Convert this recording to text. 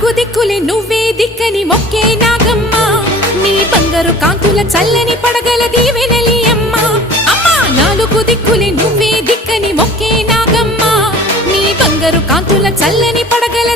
నాలుగు దిక్కులే నువ్వే దిక్కని మొక్కే నాగమ్మ నీ బంగారు కాంతుల చల్లని పడగల దీవెనలి అమ్మ అమ్మా నాలుగు దిక్కులే నువ్వే దిక్కని మొక్కే నాగమ్మ నీ బంగారు కాంతుల చల్లని పడగల